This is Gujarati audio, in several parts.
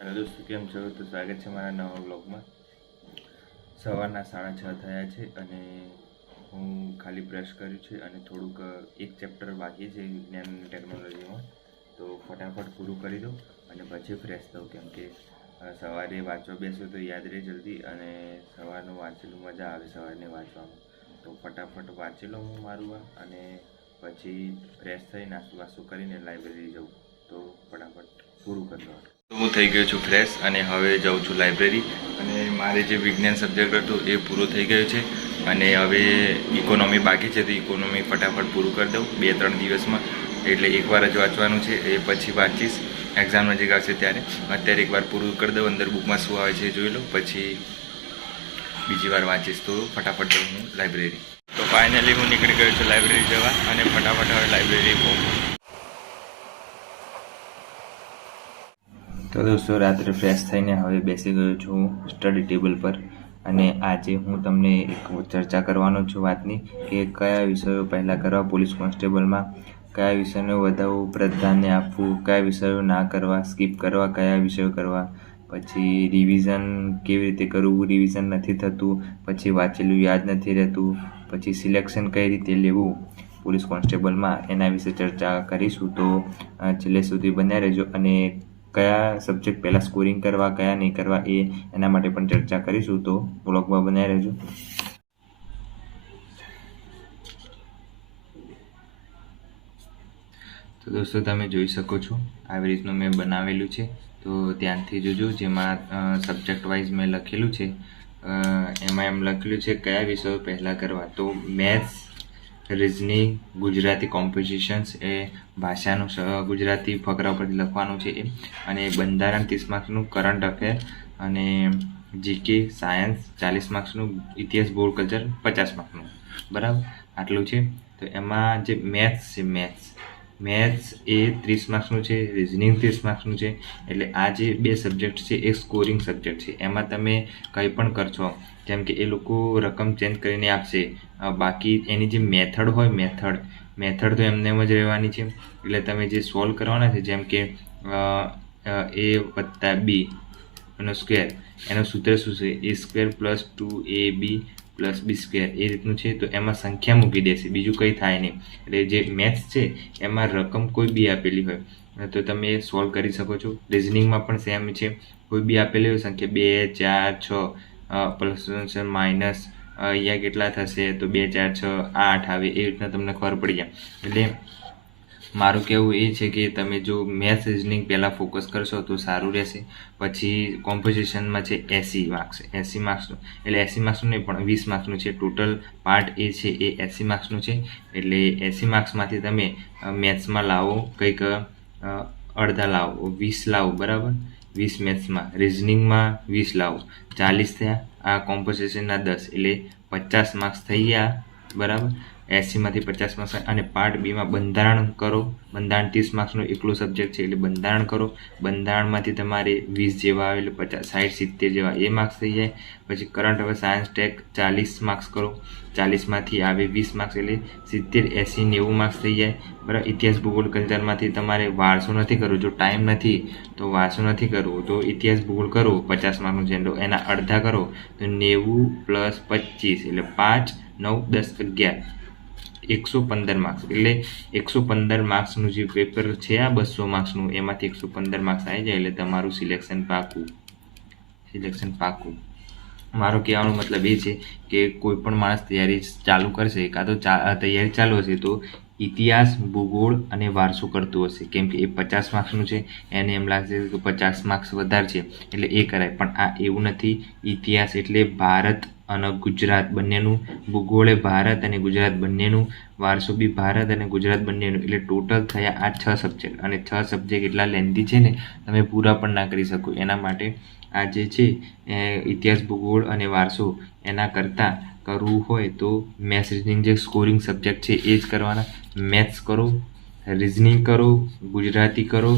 હેલો દોસ્તો, કેમ છો? તો સ્વાગત છે મારા નવા બ્લોગમાં. સવારના 6:30 થયા છે અને હું ખાલી બ્રશ કર્યું છે અને થોડુંક એક ચેપ્ટર બાકી છે વિજ્ઞાન અને ટેકનોલોજીમાં, તો ફટાફટ પૂરું કરી દઉં અને પછી ફ્રેશ થઉં. કેમ કે સવારે વાંચવા બેસું તો યાદ રહે જલ્દી, અને સવારનું વાંચેલું મજા આવે સવારને વાંચવામાં. તો ફટાફટ વાંચી લઉં હું મારું અને પછી ફ્રેશ થઈ નાસ્તો વાસ્તો કરીને લાઇબ્રેરી જાઉં. તો ફટાફટ પૂરું કરી દઉં. તો હું થઈ ગયો છું ફ્રેશ અને હવે જાઉં છું લાઇબ્રેરી. અને મારે જે વિજ્ઞાન સબ્જેક્ટ હતું એ પૂરો થઈ ગયો છે અને હવે ઇકોનોમી બાકી છે, તો ઇકોનોમી ફટાફટ પૂરું કરી દઉં 2-3 દિવસમાં. એટલે એકવાર જ વાંચવાનું છે, એ પછી વાંચીશ એક્ઝામ નજીક આવશે ત્યારે. અત્યારે એકવાર પૂરું કરી દઉં, અંદર બુકમાં શું આવે છે એ જોઈ લઉં, પછી બીજી વાર વાંચીશ. તો ફટાફટ જાઉં હું લાઇબ્રેરી. તો ફાઇનલી હું નીકળી ગયો છું લાઇબ્રેરી જવા અને ફટાફટ હવે લાઇબ્રેરી પહોંચું. તો દોસ્તો, રાત્રે ફ્રેશ થઈને હવે બેસી ગયો છું સ્ટડી ટેબલ પર અને આજે હું તમને એક ચર્ચા કરવાનો છું વાતની કે કયા વિષયો પહેલાં કરવા પોલીસ કોન્સ્ટેબલમાં, કયા વિષયને વધારે પ્રાધાન્ય આપવું, કયા વિષયો ના કરવા, સ્કીપ કરવા, કયા વિષયો કરવા, પછી રિવિઝન કેવી રીતે કરવું, રિવિઝન નથી થતું, પછી વાંચેલું યાદ નથી રહેતું, પછી સિલેક્શન કઈ રીતે લેવું પોલીસ કોન્સ્ટેબલમાં, એના વિશે ચર્ચા કરીશું. તો છેલ્લે સુધી બન્યા રહેજો અને કયા સબ્જેક્ટ પહેલાં સ્કોરિંગ કરવા, કયા નહીં કરવા, એના માટે પણ ચર્ચા કરીશું. તો બ્લોગમાં બનાવી રહેજો. તો દોસ્તો, તમે જોઈ શકો છો આવી રીતનું મેં બનાવેલું છે. તો ધ્યાનથી જોજો. જેમાં સબ્જેક્ટ વાઇઝ મેં લખેલું છે, એમાં એમ લખેલું છે કયા વિષયો પહેલાં કરવા. તો મેથ્સ, રિઝનિંગ, ગુજરાતી કોમ્પોઝિશન્સ એ ભાષાનું ગુજરાતી ફકરા પરથી લખવાનું છે એ, અને બંધારણ 30 માર્ક્સનું, કરંટ અફેર અને જીકે સાયન્સ 40 માર્ક્સનું, ઇતિહાસ ભૂગોળ કલ્ચર 50 માર્ક્સનું. બરાબર, આટલું છે. તો એમાં જે મેથ્સ છે, મેથ્સ એ 30 માર્ક્સનું છે, રિઝનિંગ 30 માર્ક્સનું છે. એટલે આ જે બે સબ્જેક્ટ છે એ સ્કોરિંગ સબ્જેક્ટ છે. એમાં તમે કંઈ પણ કરશો, જેમ કે એ લોકો રકમ ચેન્જ કરીને આપશે, બાકી એની જે મેથડ હોય, મેથડ તો એમને એમ જ રહેવાની છે. એટલે તમે જે સોલ્વ કરવાના છે, જેમ કે a + b એનો સ્ક્વેર, એનું સૂત્ર શું છે, a² + 2ab + b², એ રીતનું છે. તો એમાં સંખ્યા મૂકી દેશે, બીજું કંઈ થાય નહીં. એટલે જે મેથ્સ છે એમાં રકમ કોઈ બી આપેલી હોય તો તમે એ સોલ્વ કરી શકો છો. રિઝનિંગમાં પણ સેમ છે, કોઈ બી આપેલી હોય સંખ્યા 2, 4, 6 પ્લસ માઇનસ અહીંયા કેટલા થશે, તો 2, 4, 6, 8 આવે, એ રીતના તમને ખબર પડી જાય. એટલે મારું કહેવું એ છે કે તમે જો મેથ્સ રિઝનિંગ પહેલાં ફોકસ કરશો તો સારું રહેશે. પછી કોમ્પોઝિશનમાં છે 80 માર્ક્સ, 80 માર્ક્સનું, એટલે 80 માર્ક્સનું નહીં પણ 20 માર્ક્સનું છે. ટોટલ પાર્ટ એ છે એ 80 માર્ક્સનું છે. એટલે 80 માર્ક્સમાંથી તમે મેથ્સમાં લાવો કંઈક અડધા લાવો, 20 લાવો. બરાબર, 20 મેથ્સમાં, રિઝનિંગમાં 20 લાવો, 40 થયા. આ કોમ્પોઝિશનના 10, એટલે 50 માર્ક્સ થઈ ગયા. બરાબર, 80માંથી 50 માર્ક્સ. અને પાર્ટ બીમાં બંધારણ કરો. બંધારણ 30 માર્ક્સનો એકલો સબ્જેક્ટ છે, એટલે બંધારણ કરો. બંધારણમાંથી તમારે 20 જેવા આવે, એટલે 50, 60, 70 જેવા એ માર્ક્સ થઈ જાય. પછી current affair, science, tech 40 marks કરો. 40માંથી આવે 20 માર્ક્સ, એટલે 70, 80, 90 માર્ક્સ થઈ જાય. બરાબર, ઇતિહાસ ભૂગોળ કલ્ચરમાંથી તમારે વારસો નથી કરવો, જો ટાઈમ નથી તો વારસો નથી કરવો, તો ઇતિહાસ ભૂગોળ કરો 50 માર્કનું છે, તો એના અડધા કરો તો 90 + 25, એટલે 5, 9, 10, 11, 115 માર્ક્સ. એટલે 115 માર્ક્સનું જે પેપર છે આ 200 માર્ક્સનું, એમાંથી 115 માર્ક્સ આવી જાય એટલે તમારું સિલેક્શન પાકું. મારો કહેવાનો મતલબ એ છે કે કોઈ પણ માણસ તૈયારી ચાલુ કરશે, કાં તો તૈયારી ચાલુ હશે તો ઇતિહાસ, ભૂગોળ અને વારસો કરતું હશે. કેમ કે એ 50 માર્ક્સનું છે, એને એમ લાગશે કે 50 માર્ક્સ વધારે છે એટલે એ કરાય, પણ આ એવું નથી. ઇતિહાસ એટલે ભારત અને ગુજરાત બંનેનું, ભૂગોળ એ ભારત અને ગુજરાત બંનેનું, વારસો બી ભારત અને ગુજરાત બંનેનું. એટલે ટોટલ થયા આ 6 સબ્જેક્ટ, અને 6 સબ્જેક્ટ એટલા લેન્ધી છે ને તમે પૂરા પણ ના કરી શકો. એના માટે આ જે છે ઇતિહાસ, ભૂગોળ અને વારસો, એના કરતાં કરવું હોય તો મેથ્સ રિઝનિંગ જે સ્કોરિંગ સબ્જેક્ટ છે એ જ કરવાના. મેથ્સ કરો, રિઝનિંગ કરો, ગુજરાતી કરો,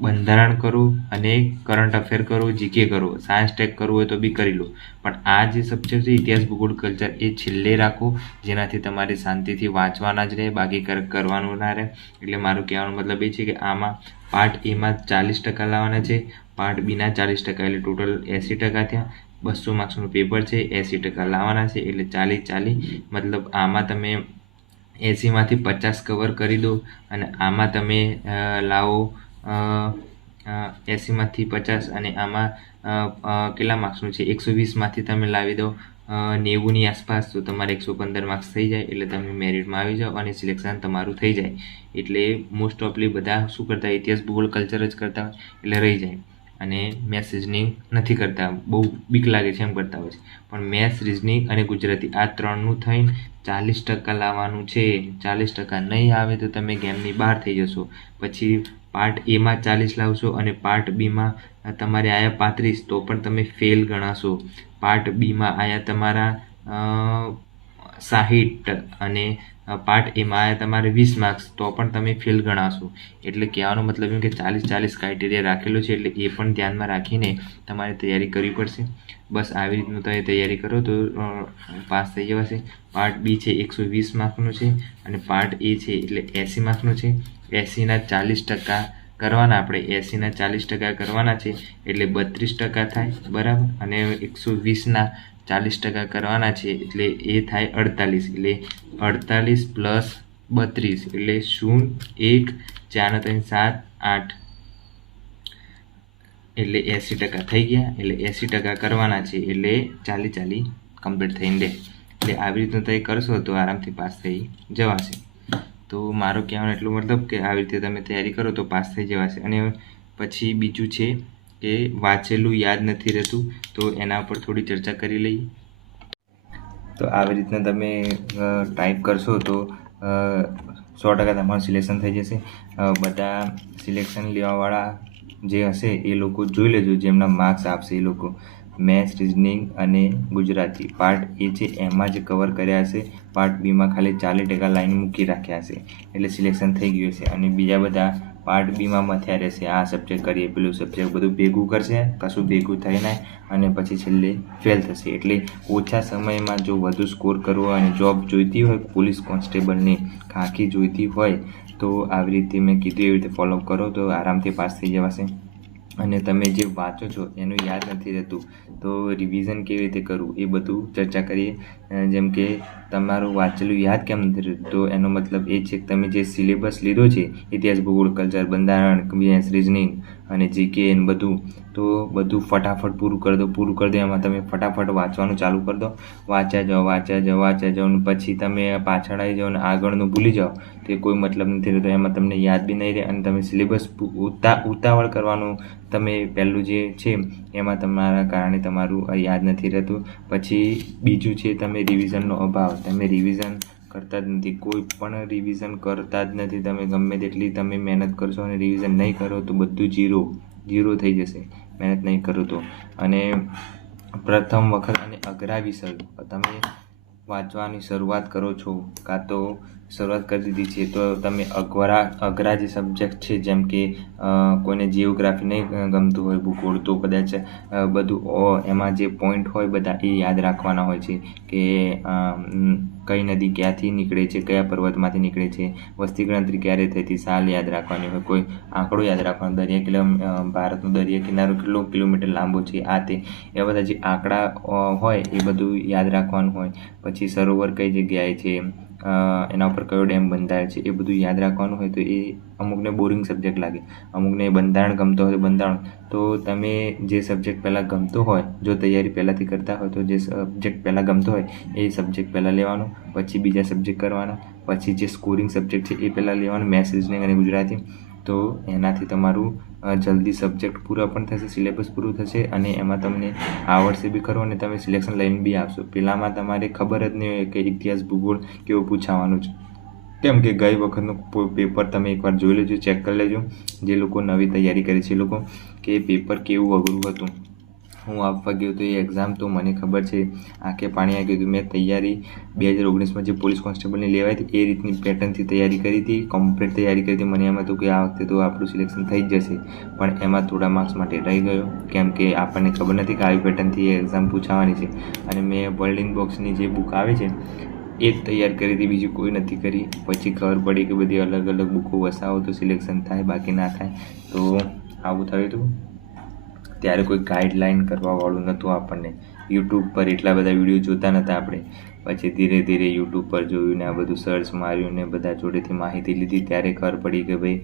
બંધારણ કરો અને કરંટ અફેર કરો, જીકે કરો. સાયન્સ ટેક કરવું હોય તો બી કરી લો, પણ આ જે સબ્જેક્ટ છે ઇતિહાસ, ભૂગોળ, કલ્ચર એ છેલ્લે રાખો, જેનાથી તમારે શાંતિથી વાંચવાના જ રહે, બાકી કરવાનું ના રહે. એટલે મારું કહેવાનો મતલબ એ છે કે આમાં પાર્ટ એમાં 40% લાવવાના છે, પાર્ટ બીના 40%, એટલે ટોટલ 80% થયા. 200 માર્ક્સનું પેપર છે, 80% લાવવાના છે, એટલે 40-40, મતલબ આમાં તમે 80માંથી 50 કવર કરી દો અને આમાં તમે લાવો 80માંથી 50 અને આમાં કેટલા માર્ક્સનું છે 120માંથી તમે લાવી દો 90ની આસપાસ, તો તમારે 115 માર્ક્સ થઈ જાય, એટલે તમે મેરિટમાં આવી જાઓ અને સિલેક્શન તમારું થઈ જાય. એટલે મોસ્ટ ઓફલી બધા શું કરતા, ઇતિહાસ ભૂગોળ કલ્ચર જ કરતા હોય એટલે રહી જાય, અને મેથ્સ રિઝનિંગ નથી કરતા, બહુ બીક લાગે છે એમ કરતા હોય છે. પણ મેથ્સ, રિઝનિંગ અને ગુજરાતી આ ત્રણનું થઈને 40% લાવવાનું છે. 40% નહીં આવે તો તમે ગેમની બહાર થઈ જશો. પછી પાર્ટ એમાં 40 લાવશો અને પાર્ટ બીમાં તમારે આયા 35, તો પણ તમે ફેલ ગણાશો. પાર્ટ બીમાં આયા તમારા 60 અને પાર્ટ એમાં આયા તમારે 20 માર્ક્સ, તો પણ તમે ફેલ ગણાશો. એટલે કહેવાનો મતલબ એમ કે 40-40 ક્રાઇટેરિયા રાખેલો છે, એટલે એ પણ ધ્યાનમાં રાખીને તમારે તૈયારી કરવી પડશે. બસ આવી રીતનું તમે તૈયારી કરો તો પાસ થઈ જવાશે. પાર્ટ બી છે 120 માર્કનું છે અને પાર્ટ એ છે એટલે 80 માર્કનું છે. 80ના 40% કરવાના, આપણે 80ના 40% કરવાના છે એટલે 32% થાય, બરાબર. અને 120ના 40% કરવાના છે એટલે એ થાય 48, એટલે 48 પ્લસ 32 એટલે 0, 1, 4 3 7 8, એટલે 80% થઈ ગયા. એટલે 80% કરવાના છે એટલે 40-40 કમ્પ્લીટ થઈને દે. એટલે આવી રીતનું તમે કરશો તો આરામથી પાસ થઈ જવાશે. તો મારો કહેવાનો એટલો મતલબ કે આવી રીતે તમે તૈયારી કરો તો પાસ થઈ જવાશે. અને પછી બીજું છે કે વાંચેલું યાદ નથી રહેતું, તો એના પર થોડી ચર્ચા કરી લઈએ. તો આવી રીતના તમે ટાઈપ કરશો તો 100% તમારું સિલેક્શન થઈ જશે. બધા સિલેક્શન લેવાવાળા જે હશે એ લોકો જોઈ લેજો, જેમના માર્ક્સ આપશે એ લોકો મેથ્સ, રિઝનિંગ અને ગુજરાતી પાર્ટ એ છે એમાં જ કવર કર્યા હશે. પાર્ટ બીમાં ખાલી 40% લાઈન મૂકી રાખ્યા હશે એટલે સિલેક્શન થઈ ગયું હશે. અને બીજા બધા પાર્ટ બીમાં મથ્યા રહેશે, આ સબ્જેક્ટ કરીએ, પેલું સબ્જેક્ટ, બધું ભેગું કરશે, કશું ભેગું થઈ ના અને પછી છેલ્લે ફેલ થશે. એટલે ઓછા સમયમાં જો વધુ સ્કોર કરવો અને જોબ જોઈતી હોય, પોલીસ કોન્સ્ટેબલની ખાખી જોઈતી હોય, તો આવી રીતે મેં કીધું એવી રીતે ફોલો કરો તો આરામથી પાસ થઈ જવાશે. અને તમે જે વાંચો છો એનું યાદ નથી રહેતું તો રિવિઝન કેવી રીતે કરવું એ બધું ચર્ચા કરીએ. જેમ કે તમારું વાંચેલું યાદ કેમ નથી રહેતું, તો એનો મતલબ એ છે કે તમે જે સિલેબસ લીધો છે ઇતિહાસ, ભૂગોળ, કલ્ચર, બંધારણ, મેથ્સ, રિઝનિંગ અને જીકે ને બધું, તો બધું ફટાફટ પૂરું કરી દો. પૂરું કરી દો એમાં તમે ફટાફટ વાંચવાનું ચાલુ કરી દો. વાંચ્યા જાઓ ને પછી તમે પાછળ આવી જાઓ ને આગળનું ભૂલી જાઓ તો એ કોઈ મતલબ નથી રહેતો. એમાં તમને યાદ બી નહીં રહે અને તમે સિલેબસ ઉતાવળ કરવાનું તમે પહેલું જે છે એમાં તમારા કારણે તમારું યાદ નથી રહેતું. પછી બીજું છે તમે રિવિઝનનો અભાવ, તમે રિવિઝન કરતા જ નથી, કોઈ પણ રિવિઝન કરતા જ નથી. તમે ગમે તેટલી તમે મહેનત કરશો અને રિવિઝન નહીં કરો તો બધું ઝીરો થઈ જશે, મહેનત નહીં કરો તો. અને પ્રથમ વખત અને અઘરા વિષય તમે વાંચવાની શરૂઆત કરો છો કાં તો શરૂઆત કરી દીધી છે તો તમે અઘરા જે સબ્જેક્ટ છે, જેમ કે કોઈને જીઓગ્રાફી નહીં ગમતું હોય, ભૂગોળ, તો કદાચ બધું એમાં જે પોઈન્ટ હોય બધા એ યાદ રાખવાના હોય છે કે કઈ નદી ક્યાંથી નીકળે છે, કયા પર્વતમાંથી નીકળે છે, વસ્તી ગણતરી ક્યારે થઈ હતી, સાલ યાદ રાખવાની હોય, કોઈ આંકડો યાદ રાખવાનો, ભારતનો દરિયા કિનારો કેટલો કિલોમીટર લાંબો છે, આ તે એ બધા જે આંકડા હોય એ બધું યાદ રાખવાનું હોય. પછી સરોવર કઈ જગ્યાએ છે, એના ઉપર કયો ડેમ બંધાય છે, એ બધું યાદ રાખવાનું હોય. તો એ અમુકને બોરિંગ સબ્જેક્ટ લાગે, અમુકને બંધારણ ગમતો હોય તો બંધારણ. તો તમે જે સબ્જેક્ટ પહેલાં ગમતો હોય, જો તૈયારી પહેલાંથી કરતા હોય તો જે સબ્જેક્ટ પહેલાં ગમતો હોય એ સબ્જેક્ટ પહેલાં લેવાનો, પછી બીજા સબ્જેક્ટ કરવાના, પછી જે સ્કોરિંગ સબ્જેક્ટ છે એ પહેલાં લેવાનું, મેથ્સ, રિઝનિંગ અને ગુજરાતી. તો એનાથી તમારું જલ્દી સબ્જેક્ટ પૂરા પણ થશે, સિલેબસ પૂરું થશે અને એમાં તમને આવડશે બી ખરો અને તમે સિલેક્શન લઈને બી આવશો. પહેલાંમાં તમારે ખબર જ નહીં હોય કે ઇતિહાસ, ભૂગોળ કેવું પૂછાવાનું છે, કેમ કે ગઈ વખતનું પેપર તમે એકવાર જોઈ લેજો, ચેક કરી લેજો. જે લોકો નવી તૈયારી કરી છે એ લોકો કે પેપર કેવું અઘરું હતું. હું આપવા ગયો તો એ એક્ઝામ તો મને ખબર છે આંખે પાણી આવી ગયું હતું. મેં તૈયારી 2019માં જે પોલીસ કોન્સ્ટેબલની લેવાઈ હતી એ રીતની પેટર્નથી તૈયારી કરી હતી, કમ્પ્લીટ તૈયારી કરી હતી. મને એમ હતું કે આ વખતે તો આપણું સિલેક્શન થઈ જ જશે, પણ એમાં થોડા માર્ક્સ માટે રહી ગયો, કેમ કે આપણને ખબર નથી કે આવી પેટર્નથી એક્ઝામ પૂછાવાની છે. અને મેં વર્લ્ડિંગ બોક્સની જે બુક આવે છે એ જ તૈયાર કરી હતી, બીજી કોઈ નથી કરી. પછી ખબર પડી કે બધી અલગ અલગ બુકો વસાવો તો સિલેક્શન થાય, બાકી ના થાય. તો આવું થયું હતું. ત્યારે કોઈ ગાઈડલાઈન કરવાવાળું નહોતું આપણને. યુટ્યુબ પર એટલા બધા વિડીયો જોતા નહોતા આપણે. પછી ધીરે ધીરે યુટ્યુબ પર જોયું ને આ બધું સર્ચ માર્યું ને બધા જોડેથી માહિતી લીધી, ત્યારે ખબર પડી કે ભાઈ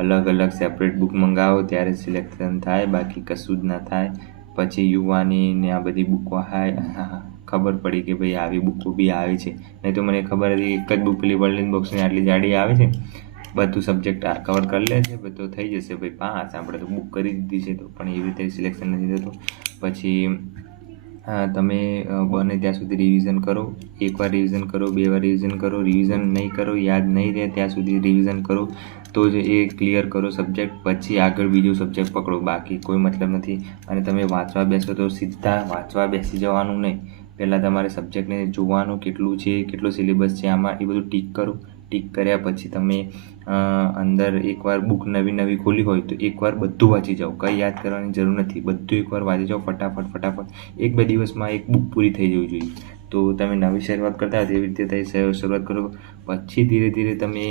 અલગ અલગ સેપરેટ બુક મંગાવો ત્યારે સિલેક્શન થાય, બાકી કશું જ ના થાય. પછી યુવાની ને આ બધી બુકો ખબર પડી કે ભાઈ આવી બુકો બી આવે છે. નહીં તો મને ખબર હતી એક જ બુક પેલી વર્લ્ડ બોક્સની આટલી જાડી આવે છે, બધું સબ્જેક્ટ કવર કરી લે છે, બધું થઈ જશે ભાઈ પાસ, આપણે તો બુક કરી દીધી છે. તો પણ એવી રીતે સિલેક્શન નથી થતું. પછી તમે બને ત્યાં સુધી રિવિઝન કરો. એકવાર રિવિઝન કરો, 2 વાર રિવિઝન કરો. રિવિઝન નહીં કરો, યાદ નહીં રહે ત્યાં સુધી રિવિઝન કરો તો જ એ ક્લિયર કરો સબ્જેક્ટ. પછી આગળ બીજો સબ્જેક્ટ પકડો, બાકી કોઈ મતલબ નથી. અને તમે વાંચવા બેસો તો સીધા વાંચવા બેસી જવાનું નહીં. પહેલાં તમારે સબ્જેક્ટને જોવાનું કેટલું છે, કેટલો સિલેબસ છે આમાં, એ બધું ટીક કરો. ટીક કર્યા પછી તમે અંદર એકવાર બુક નવી ખોલી હોય તો એકવાર બધું વાંચી જાઓ. કંઈ યાદ કરવાની જરૂર નથી, બધું એકવાર વાંચી જાઓ ફટાફટ. 1-2 દિવસમાં એક બુક પૂરી થઈ જવી જોઈએ. તો તમે નવી શરૂઆત કરતા હોય તેવી રીતે શરૂઆત કરો. પછી ધીરે ધીરે તમે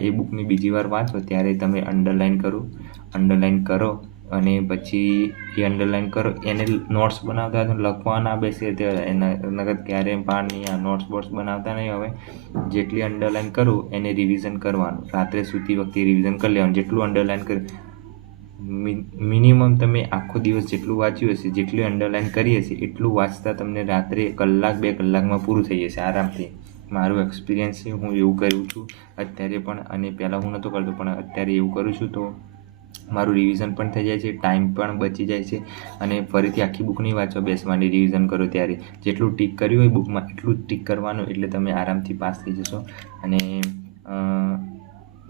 એ બુકની બીજી વાર વાંચો ત્યારે તમે અંડરલાઇન કરો અને પછી એ અંડરલાઇન કરો. એને નોટ્સ બનાવતા તો લખવા ના બેસે એના નગર ક્યારેય પાડની આ નોટ્સ બનાવતા નહીં. હવે જેટલી અંડરલાઇન કરો એને રિવિઝન કરવાનું. રાત્રે સૂતી વખતે રિવિઝન કરી લેવાનું. જેટલું અંડરલાઇન કરી મિનિમમ તમે આખો દિવસ જેટલું વાંચ્યું હશે, જેટલી અંડરલાઇન કરી હશે એટલું વાંચતા તમને રાત્રે 1-2 કલાકમાં પૂરું થઈ જશે આરામથી. મારું એક્સપિરિયન્સ છે, હું એવું કરું છું અત્યારે પણ, અને પહેલાં હું નહોતો કરતો પણ અત્યારે એવું કરું છું. તો મારું રિવિઝન પણ થઈ જાય છે, ટાઈમ પણ બચી જાય છે. અને ફરીથી આખી બુક નહીં વાંચવા બેસવાની. રિવિઝન કરો ત્યારે જેટલું ટીક કર્યું હોય બુકમાં એટલું જ ટીક કરવાનું, એટલે તમે આરામથી પાસ થઈ જશો. અને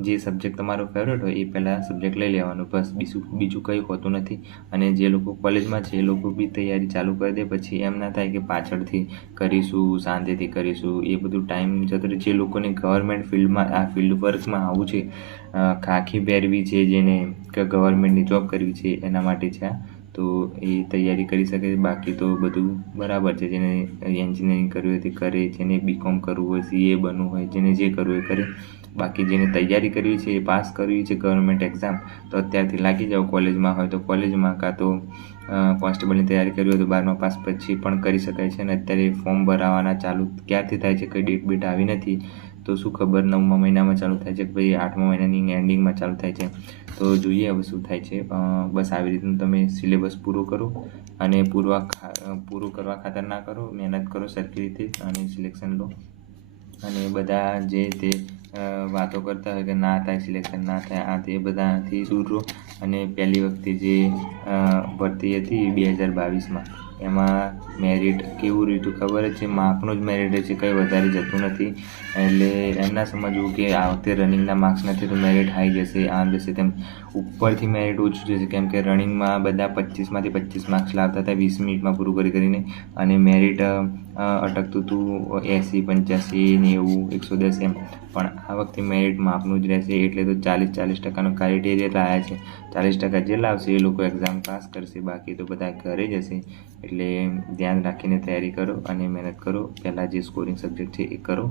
જે સબ્જેક્ટ તમારો ફેવરેટ હોય એ પહેલાં સબ્જેક્ટ લઈ લેવાનું, બસ. બીજું કંઈ હોતું નથી. અને જે લોકો કોલેજમાં છે એ લોકો બી તૈયારી ચાલુ કરી દે. પછી એમ ના થાય કે પાછળથી કરીશું, શાંતિથી કરીશું, એ બધું ટાઈમ જતો રહે. જે લોકોને ગવર્મેન્ટ ફિલ્ડમાં આ ફિલ્ડ વર્કમાં આવવું છે, ખાખી પહેરવી છે, જેને ગવર્મેન્ટની જોબ કરવી છે, એના માટે છે તો એ તૈયારી કરી શકે છે. બાકી તો બધું બરાબર છે. જેને એન્જિનિયરિંગ કરવી હોય તે કરે, જેને BCom કરવું હોય, CA બનવું હોય, જેને જે કરવું હોય કરે. બાકી જેને તૈયારી કરવી છે, એ પાસ કરવી છે ગવર્મેન્ટ એક્ઝામ, તો અત્યારથી લાગી જાઓ. કોલેજમાં હોય તો કોલેજમાં, કાં તો કોન્સ્ટેબલની તૈયારી કરવી હોય તો 12મા પાસ પછી પણ કરી શકાય છે. અને અત્યારે ફોર્મ ભરાવાના ચાલુ ક્યારથી થાય છે, કંઈ ડેટ આવી નથી. તો શું ખબર 9મા મહિનામાં ચાલુ થાય છે કે ભાઈ 8મા મહિનાની એન્ડિંગમાં ચાલુ થાય છે. તો જોઈએ હવે શું થાય છે. બસ આવી રીતનું તમે સિલેબસ પૂરો કરો અને પૂરું કરવા ખાતર ના કરો, મહેનત કરો સરખી રીતે અને સિલેક્શન લો. અને બધા જે તે વાતો કરતા હોય કે ના થાય સિલેક્શન, ના થાય આ તે, બધાથી દૂર રહો. અને પહેલી વખતે જે ભરતી હતી 2022માં, એમાં મેરિટ કેવું રહ્યું હતું ખબર જ છે. માર્કનું જ મેરિટ છે, કંઈ વધારે જતું નથી. એટલે એમ ના સમજવું કે આ વખતે રનિંગના માર્ક્સ નથી તો મેરિટ હાઈ જશે, આમ જશે તેમ. ઉપરથી મેરિટ ઓછું જશે, કેમ કે રનિંગમાં બધા 25માંથી 25 માર્ક્સ લાવતા હતા 20 મિનિટમાં પૂરું કરીને. અને મેરિટ અટકતું હતું 80, 85, 90, 110 એમ. પણ આ વખતે મેરિટ માપનું જ રહેશે. એટલે તો 40% ક્રાઇટેરિયા લાવ્યા છે. 40% જે લાવશે એ લોકો એક્ઝામ પાસ કરશે, બાકી તો બધા ઘરે જ હશે. એટલે ધ્યાન રાખીને તૈયારી કરો અને મહેનત કરો. પહેલાં જે સ્કોરિંગ સબ્જેક્ટ છે એ કરો.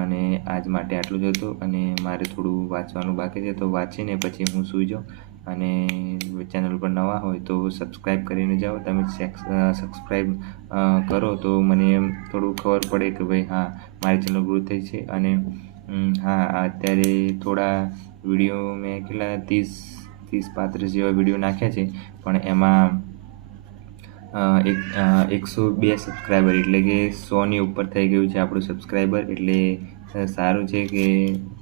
અને આજ માટે આટલું જ હતું. અને મારે થોડું વાંચવાનું બાકી છે, તો વાંચીને પછી હું સૂઈ જાઉં. અને ચેનલ પર નવા હોય તો સબસ્ક્રાઈબ કરીને જાઓ. તમે સબસ્ક્રાઈબ કરો તો મને એમ થોડું ખબર પડે કે ભાઈ હા મારી ચેનલ ગ્રો થઈ છે. અને હા અત્યારે થોડા વિડીયો મેં કેટલા 30-35 જેવા વિડીયો નાખ્યા છે, પણ એમાં 102 સબસ્ક્રાઈબર, એટલે કે 100ની ઉપર થઈ ગયું છે આપણું સબસ્ક્રાઈબર. એટલે સારું છે કે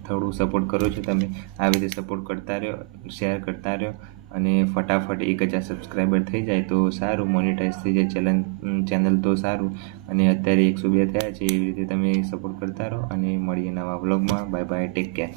થોડું સપોર્ટ કરો છો તમે. આવી રીતે સપોર્ટ કરતા રહ્યો, શેર કરતા રહ્યો. અને ફટાફટ 1000 સબસ્ક્રાઈબર થઈ જાય તો સારું, મોનિટાઈઝ થઈ જાય ચેનલ તો સારું. અને અત્યારે 102 થયા છે. એવી રીતે તમે સપોર્ટ કરતા રહો. અને મળીએ નવા વ્લોગમાં. Bye bye, take care.